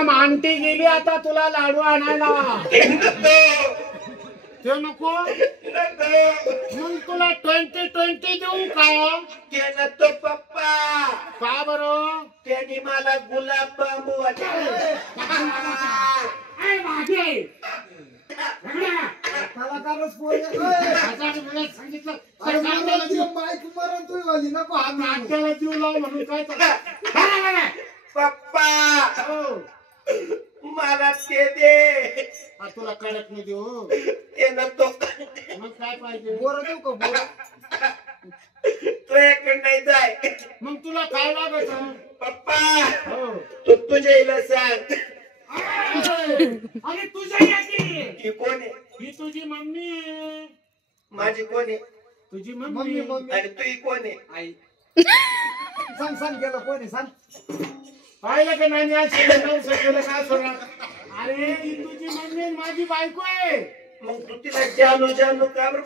थांब आंटी गेली आता तुला लाडू आणायला ते नको मग तुला 2020 देऊ का केलं तो पप्पा का बरं त्यांनी मला गुलाब बांबू कलाकारच सांगितलं नको नाट्याला जीव लाव म्हणून काय पप्पा मला ते दे तुला कडक नाही देऊ ते नको मग काय पाहिजे बोर देऊ का बोर तो एक नाही जाय मग तुला काय लागत पप्पा हो तू तुझ्या इला सांग अरे तुझ्या याची ही कोण आहे ही तुझी मम्मी आहे माझी कोण आहे तुझी मम्मी मम्मी मम्मी आणि तू ही कोण आहे आई सांग सांग गेलं कोणी सांग पाहिलं का नाही आज केलं काय सोडा अरे ही तुझी मम्मी आणि माझी बायको आहे मग तू तिला जानू जानू का बरं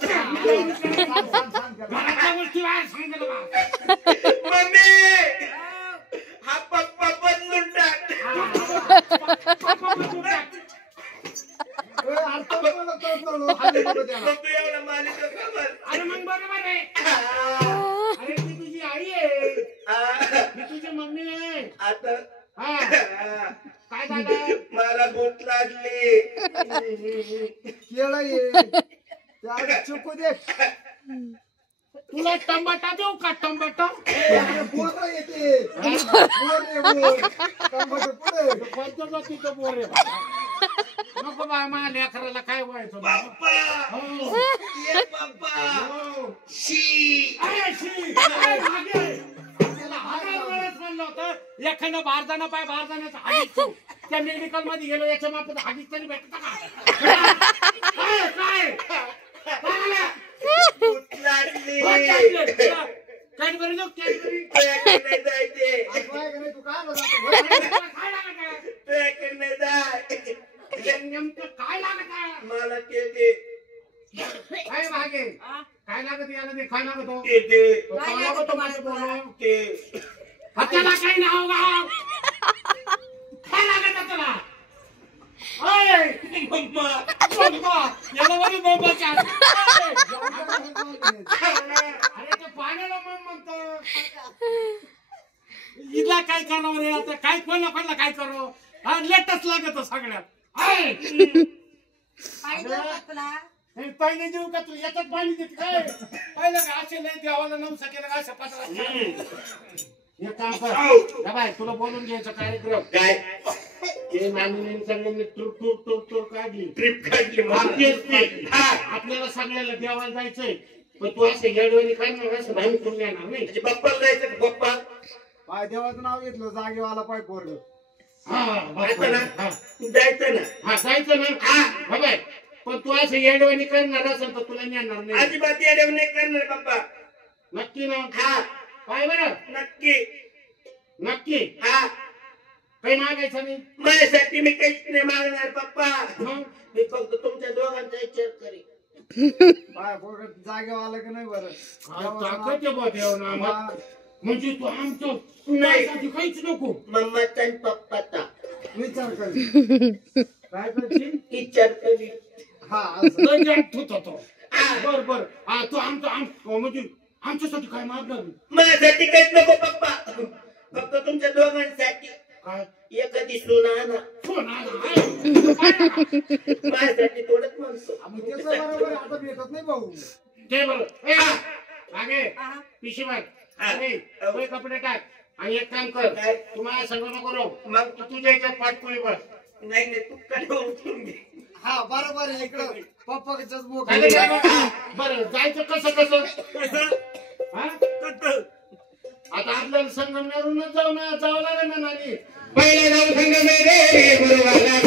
घराच्या गोष्टी बाहेर सांगितलं बा. मम्मी हा पप्पा बदलून टाक मग तू एवढा मालिक का बरं अरे मग बरोबर आहे अरे ती तुझी आई आहे मी तुझी मम्मी आहे आता हा काय झालं मला भूक लागली केळं ये चुकू दे तुला टमाटा देऊ का टमाटा बोर येते कोणत्या जातीचं बोर आहे नको बा माझ्या लेकराला काय व्हायचं पप्पा हो. ये पप्पा हो. शी अरे शी. अरे भागे. त्याला 1000 वेळेस म्हणलं होतं एखादं बाहेर जाणं पाय बाहेर जाण्याचं हागीच तू. त्या मेडिकल मध्ये गेलो याच्या मापात हागीच तरी भेटत का काय काय भूक लागली कॅडबरी देऊ कॅडबरी तुझ्याकडे जायचे तू काय काय लागत तुझ्याकडे जाय नेमकं काय लागत आहे मला ते दे काय भागे काय लागत याला ते काय लागत हो ते दे काय लागत माझं बोलो ते त्याला काही नाव गाव काय लागत त्याला ओय मम्मा बंबा याला वरी बंबाच्या अरे ते पाण्याला मग म्हणतो हिला काय करावं रे आता काय कोणाला काय करावं हा लेटच लागत सगळ्यात पहिले देऊ का तू याच्यात पाणी देत काय पहिलं का असे नाही देवाला नवसा केलं का असं पत्र एक काम कर बाय तुला बोलून घ्यायचं कार्यक्रम काय ते नानी सगळ्यांनी टूर काढली ट्रिप काढली आपल्याला सगळ्याला देवाला जायचंय पण तू असं येडवणी करणार असं भाई करून येणार नाही म्हणजे पप्पाला जायचं का पप्पा पाय देवाचं नाव घेतलं जागेवाला पाय पोरग जायचं ना जायचं ना हा जायचं ना बाय पण तू असं येडवणी करणार असेल तर तुला नेणार नाही अजिबात येडव नाही करणार पप्पा नक्की ना हा काय बरं नक्की नक्की हा काही मागायचं नाही माझ्यासाठी मी काहीच नाही मागणार पप्पा मग मी फक्त तुमच्या दोघांचा विचार करेन पाय पोरग जागेवाला की नाही बरं ताकद आहे बा देवानं आम्हाला म्हणजे तू आमचं नाही काहीच नको मम्माचा आणि पप्पाचा विचार कर काय करशील विचार करी हा होतो बर बर हा तू आमचं म्हणजे आमच्यासाठी काय मागणार माझ्यासाठी काहीच नको पप्पा फक्त तुमच्या दोघांसाठी काय एखादी सोना आणा माझ्यासाठी थोडंच म्हणतो बरोबर आता भेटत नाही भाऊ ते बरोबर मागे पिशी माग अरे कपडे टाक आणि एक काम कर तुम्हाला सगळं नको राहू मग तू तुझ्या याच्यात पाठपोळी बस नाही नाही तू काय उठून घे हा बरोबर आहे इकडं पप्पाच बरं जायचं कसं आता आपल्याला संगमनेरूनच जावं लागेल ना नानी पहिले जाऊ संगमनेर रे गुरुवाला